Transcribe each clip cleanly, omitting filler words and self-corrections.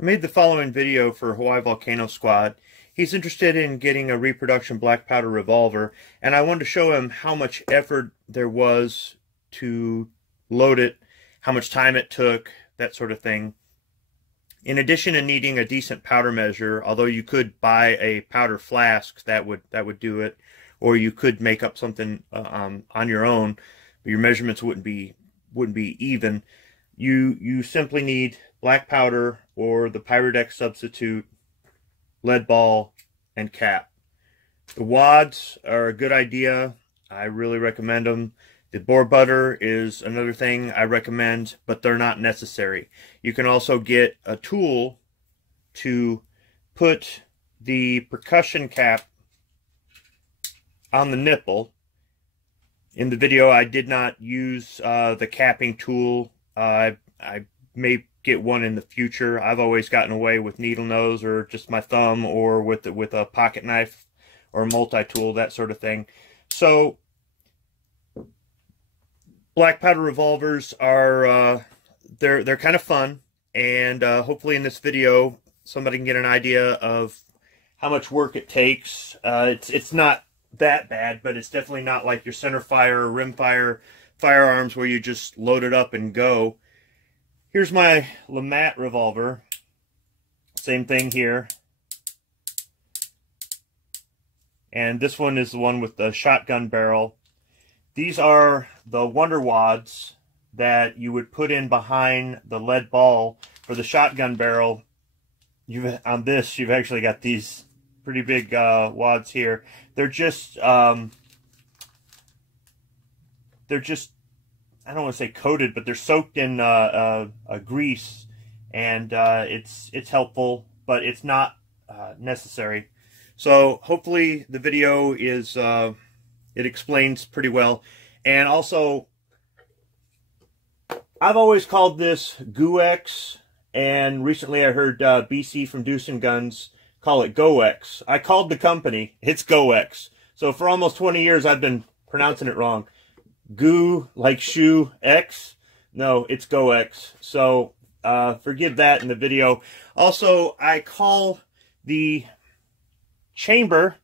I made the following video for Hawaii Volcano Squad. He's interested in getting a reproduction black powder revolver, and I wanted to show him how much effort there was to load it, how much time it took, that sort of thing. In addition to needing a decent powder measure, although you could buy a powder flask that would do it, or you could make up something on your own, but your measurements wouldn't be even. You simply need black powder or the Pyrodex substitute, lead ball, and cap. The wads are a good idea. I really recommend them. The bore butter is another thing I recommend, but they're not necessary. You can also get a tool to put the percussion cap on the nipple. In the video, I did not use the capping tool. I may get one in the future. I've always gotten away with needle nose or just my thumb, or with a pocket knife or a multi-tool, that sort of thing. So black powder revolvers are they're kind of fun, and hopefully in this video somebody can get an idea of how much work it takes. It's not that bad, but it's definitely not like your center fire or rim fire firearms where you just load it up and go. Here's my LeMat revolver. Same thing here. And this one is the one with the shotgun barrel. These are the Wonder Wads that you would put in behind the lead ball for the shotgun barrel. On this, you've actually got these pretty big wads here. They're just I don't want to say coated, but they're soaked in a grease, and it's helpful, but it's not necessary. So hopefully the video is it explains pretty well. And also, I've always called this Goo-X, and recently I heard BC from Deuce and Guns call it Go-X. I called the company, it's Go-X. So for almost 20 years I've been pronouncing it wrong. Goo, like shoe, X? No, it's Go-X. So forgive that in the video. Also, I call the chamber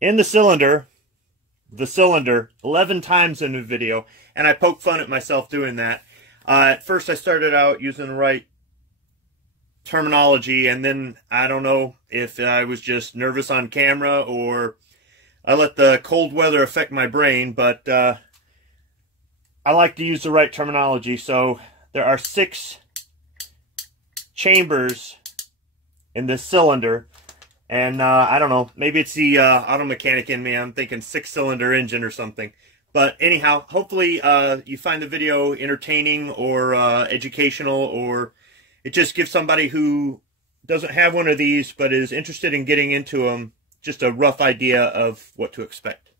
in the cylinder 11 times in the video, and I poke fun at myself doing that. At first I started out using the right terminology, and then I don't know if I was just nervous on camera or I let the cold weather affect my brain, but I like to use the right terminology. So there are 6 chambers in this cylinder, and I don't know, maybe it's the auto mechanic in me. I'm thinking 6-cylinder engine or something. But anyhow, hopefully you find the video entertaining or educational, or it just gives somebody who doesn't have one of these but is interested in getting into them just a rough idea of what to expect.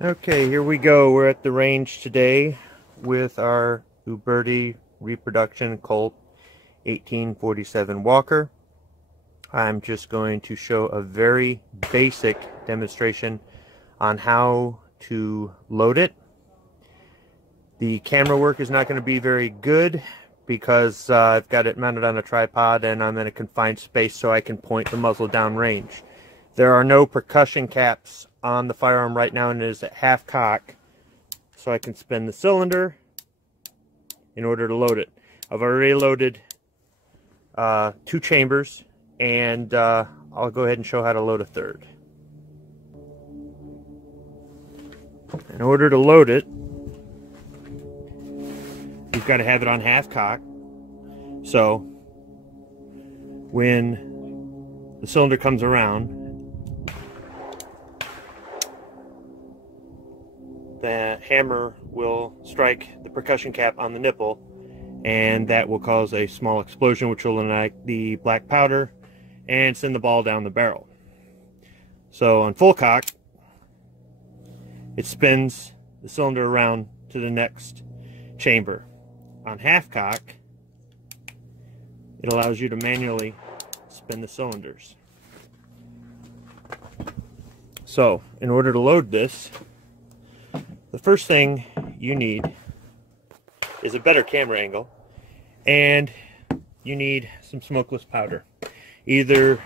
Okay, here we go. We're at the range today with our Uberti reproduction Colt 1847 Walker. I'm just going to show a very basic demonstration on how to load it. The camera work is not going to be very good because I've got it mounted on a tripod and I'm in a confined space so I can point the muzzle downrange. There are no percussion caps on the firearm right now, and it is at half cock, so I can spin the cylinder in order to load it. I've already loaded 2 chambers, and I'll go ahead and show how to load a third. In order to load it, you've got to have it on half cock. So when the cylinder comes around, the hammer will strike the percussion cap on the nipple, and that will cause a small explosion, which will ignite the black powder and send the ball down the barrel. So on full cock, it spins the cylinder around to the next chamber. On half cock, it allows you to manually spin the cylinders. So, in order to load this, the first thing you need is a better camera angle, and you need some smokeless powder. Either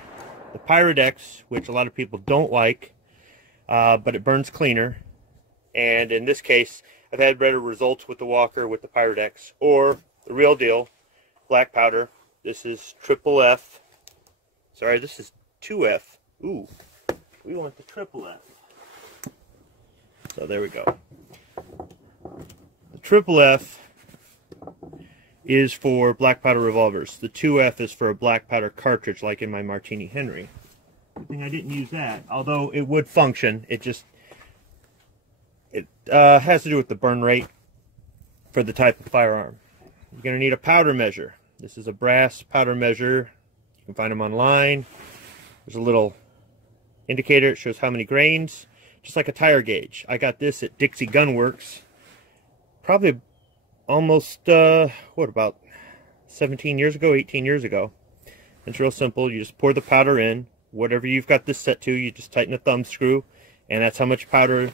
the Pyrodex, which a lot of people don't like, but it burns cleaner, and in this case, I've had better results with the Walker with the Pyrodex, or the real deal, black powder. This is triple F. Sorry, this is 2F. Ooh, we want the triple F. So there we go. The triple F is for black powder revolvers. The 2F is for a black powder cartridge, like in my Martini Henry. Good thing I didn't use that, although it would function. It has to do with the burn rate for the type of firearm. You're going to need a powder measure. This is a brass powder measure. You can find them online. There's a little indicator. It shows how many grains, just like a tire gauge. I got this at Dixie Gun Works probably almost, what, about 17 years ago, 18 years ago. It's real simple. You just pour the powder in. Whatever you've got this set to, you just tighten a thumb screw, and that's how much powder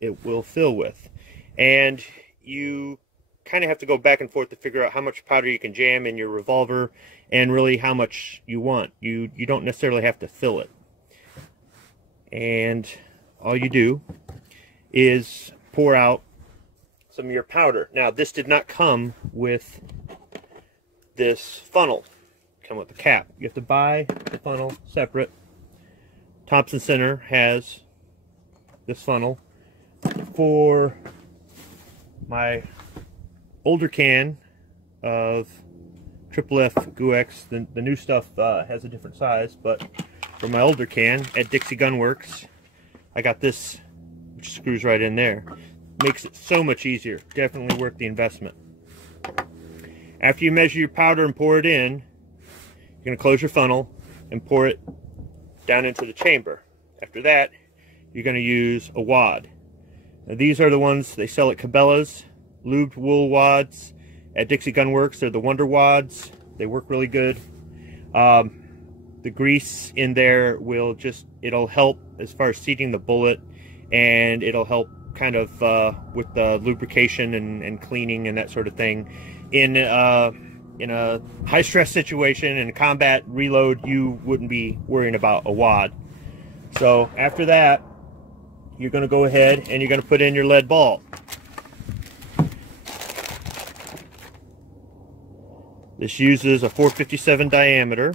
it will fill with. And you kind of have to go back and forth to figure out how much powder you can jam in your revolver and really how much you want. You don't necessarily have to fill it. And all you do is pour out some of your powder. Now, this did not come with this funnel. Come with the cap. You have to buy the funnel separate. Thompson Center has this funnel. For my older can of Triple F GUX, the new stuff has a different size, but for my older can at Dixie Gun Works, I got this, which screws right in there. Makes it so much easier. Definitely worth the investment. After you measure your powder and pour it in, you're going to close your funnel and pour it down into the chamber. After that, you're going to use a wad. Now, these are the ones they sell at Cabela's, lubed wool wads. At Dixie Gun Works, they're the Wonder Wads. They work really good. The grease in there will it'll help as far as seating the bullet, and it'll help kind of with the lubrication and cleaning and that sort of thing. In a high stress situation, in a combat reload, you wouldn't be worrying about a wad. So after that, you're going to go ahead and you're going to put in your lead ball. This uses a 457 diameter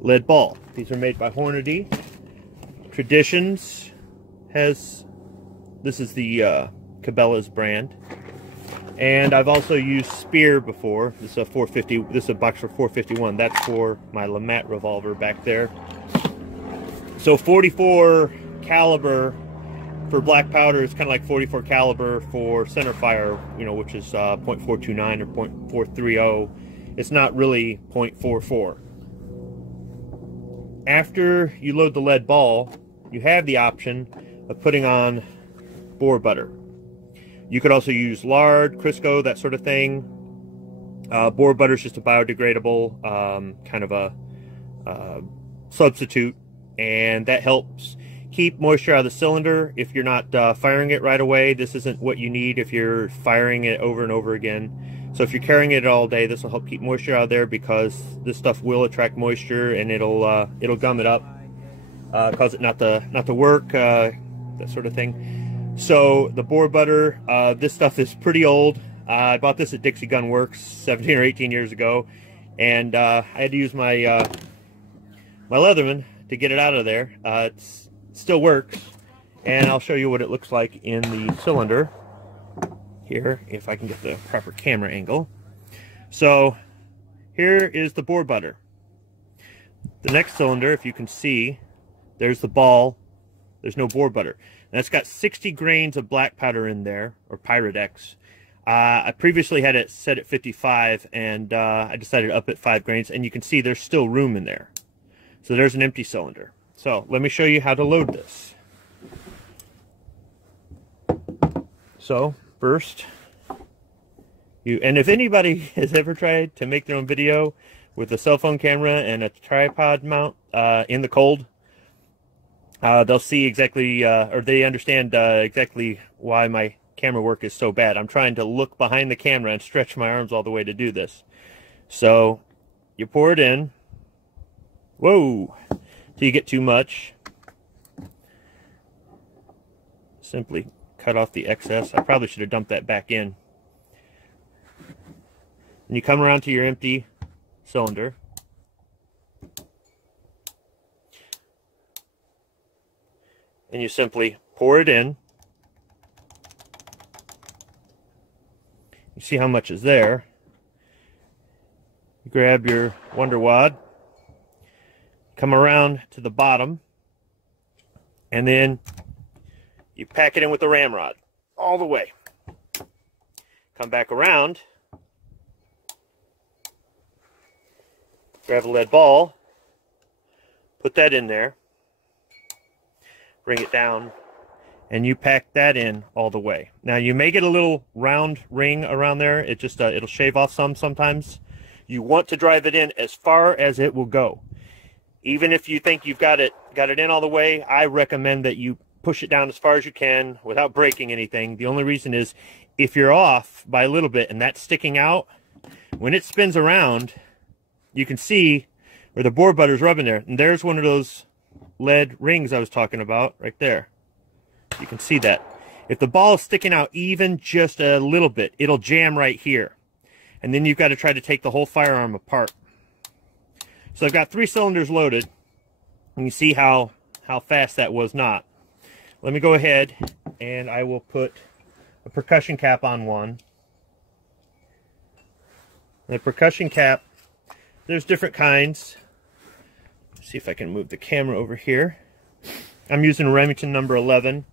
lead ball. These are made by Hornady. Traditions this is the Cabela's brand. And I've also used Spear before. This is a 450. This is a box for 451. That's for my Lamat revolver back there. So 44 caliber for black powder is kind of like 44 caliber for center fire, which is .429 or .430. It's not really .44. After you load the lead ball, you have the option of putting on boar butter. You could also use lard, Crisco, that sort of thing. Boar butter is just a biodegradable kind of a substitute, and that helps keep moisture out of the cylinder. If you're not firing it right away, this isn't what you need if you're firing it over and over again. So if you're carrying it all day, this will help keep moisture out of there, because this stuff will attract moisture and it'll gum it up, cause it not to work, that sort of thing. So the boar butter, this stuff is pretty old. I bought this at Dixie Gun Works 17 or 18 years ago, and I had to use my my Leatherman to get it out of there. It still works, and I'll show you what it looks like in the cylinder here, if I can get the proper camera angle. So here is the boar butter. The next cylinder, if you can see, there's the ball. There's no boar butter. And it's got 60 grains of black powder in there, or Pyrodex. I previously had it set at 55, and I decided to up it 5 grains, and you can see there's still room in there. So there's an empty cylinder. So let me show you how to load this. So first, and if anybody has ever tried to make their own video with a cell phone camera and a tripod mount in the cold, they'll see exactly, or they understand exactly why my camera work is so bad. I'm trying to look behind the camera and stretch my arms all the way to do this. So you pour it in. Whoa! Till you get too much. Simply cut off the excess. I probably should have dumped that back in. And you come around to your empty cylinder. And you simply pour it in. You see how much is there. You grab your Wonder Wad, come around to the bottom, and then you pack it in with the ramrod all the way. Come back around, grab a lead ball, put that in there, bring it down, and you pack that in all the way. Now you may get a little round ring around there. It just it'll shave off sometimes. You want to drive it in as far as it will go. Even if you think you've got it in all the way, I recommend that you push it down as far as you can without breaking anything. The only reason is if you're off by a little bit and that's sticking out, when it spins around, you can see where the bore butter's rubbing there. And there's one of those lead rings I was talking about right there. You can see that. If the ball is sticking out even just a little bit, it'll jam right here. And then you've got to try to take the whole firearm apart. So I've got 3 cylinders loaded. And you see how fast that was not. Let me go ahead and I will put a percussion cap on one. The percussion cap, there's different kinds. Let's see if I can move the camera over here. I'm using Remington number 11.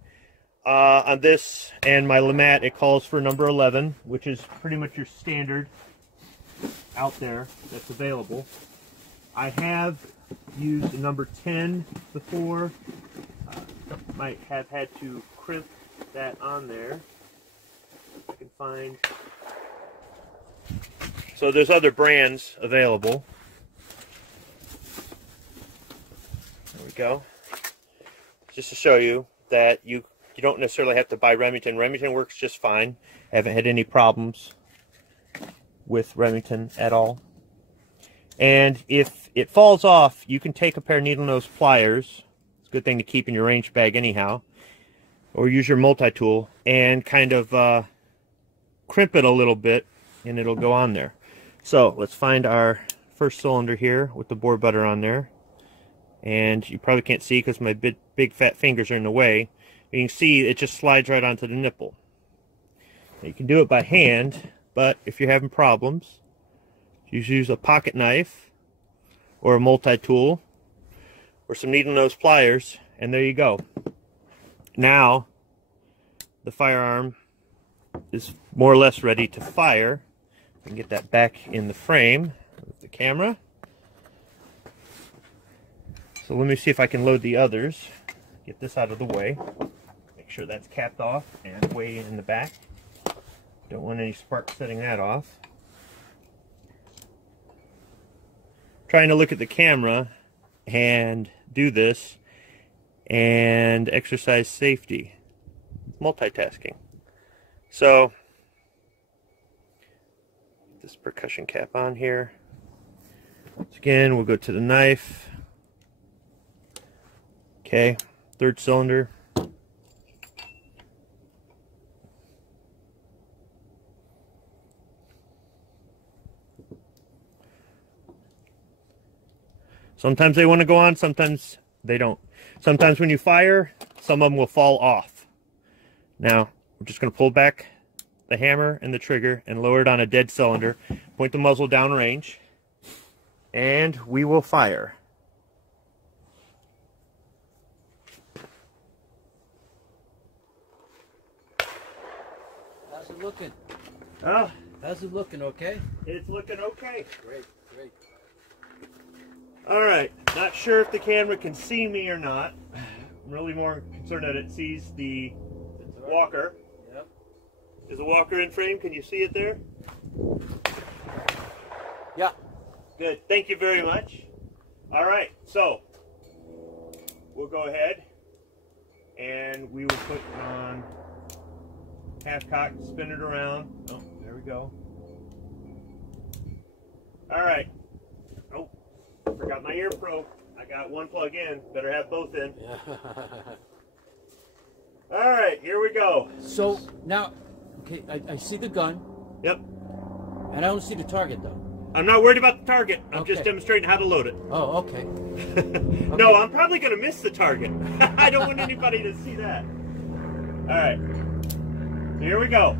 On this and my Lamat, it calls for number 11, which is pretty much your standard out there that's available. I have used the number 10 before. Might have had to crimp that on there. I can find. So there's other brands available. There we go. Just to show you that you don't necessarily have to buy Remington. Remington works just fine. I haven't had any problems with Remington at all. And if it falls off, you can take a pair of needle nose pliers. It's a good thing to keep in your range bag anyhow. Or use your multi-tool and kind of crimp it a little bit and it'll go on there. So let's find our first cylinder here with the bore butter on there. And you probably can't see because my big fat fingers are in the way. You can see it just slides right onto the nipple. Now, you can do it by hand, but if you're having problems, just use a pocket knife or a multi-tool or some needle nose pliers, and there you go. Now the firearm is more or less ready to fire. I can get that back in the frame with the camera. So let me see if I can load the others. Get this out of the way. Make sure that's capped off and way in the back. Don't want any sparks setting that off. Trying to look at the camera and do this and exercise safety. Multitasking. So, this percussion cap on here. Once again, we'll go to the knife. Okay, 3rd cylinder. Sometimes they want to go on, sometimes they don't. Sometimes when you fire, some of them will fall off. Now, we're just going to pull back the hammer and the trigger and lower it on a dead cylinder. Point the muzzle downrange, and we will fire. How's it looking? Oh, how's it looking? Okay? It's looking okay. Great, great. Alright, not sure if the camera can see me or not. I'm really more concerned that it sees the walker. Yep. Is the walker in frame? Can you see it there? Yeah. Good. Thank you very much. All right, so we'll go ahead and we will put on half cock, spin it around. Oh, there we go. All right. Oh, forgot my ear probe. I got one plug in. Better have both in. All right, here we go. So now, okay, I see the gun. Yep. And I don't see the target though. I'm not worried about the target. I'm Okay. just demonstrating how to load it. Oh, okay. No, I'm probably going to miss the target. I don't want anybody to see that. All right. Here we go.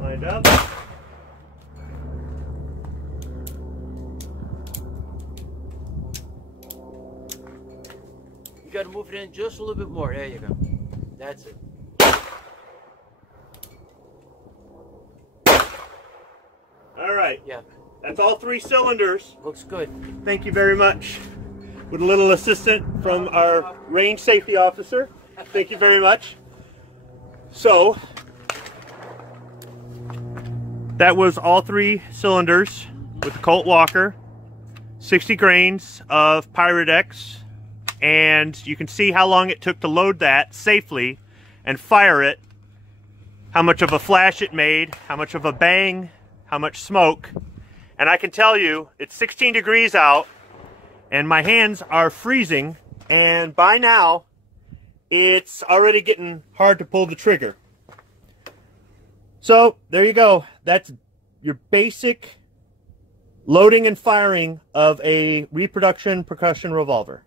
Lined up. You got to move it in just a little bit more. There you go. That's it. All right. Yeah. That's all 3 cylinders. Looks good. Thank you very much. With a little assistant from our range safety officer. Thank you very much. So, that was all 3 cylinders with the Colt Walker. 60 grains of Pyrex. And you can see how long it took to load that safely and fire it. How much of a flash it made. How much of a bang. How much smoke. And I can tell you, it's 16 degrees out, and my hands are freezing, and by now, it's already getting hard to pull the trigger. So, there you go. That's your basic loading and firing of a reproduction percussion revolver.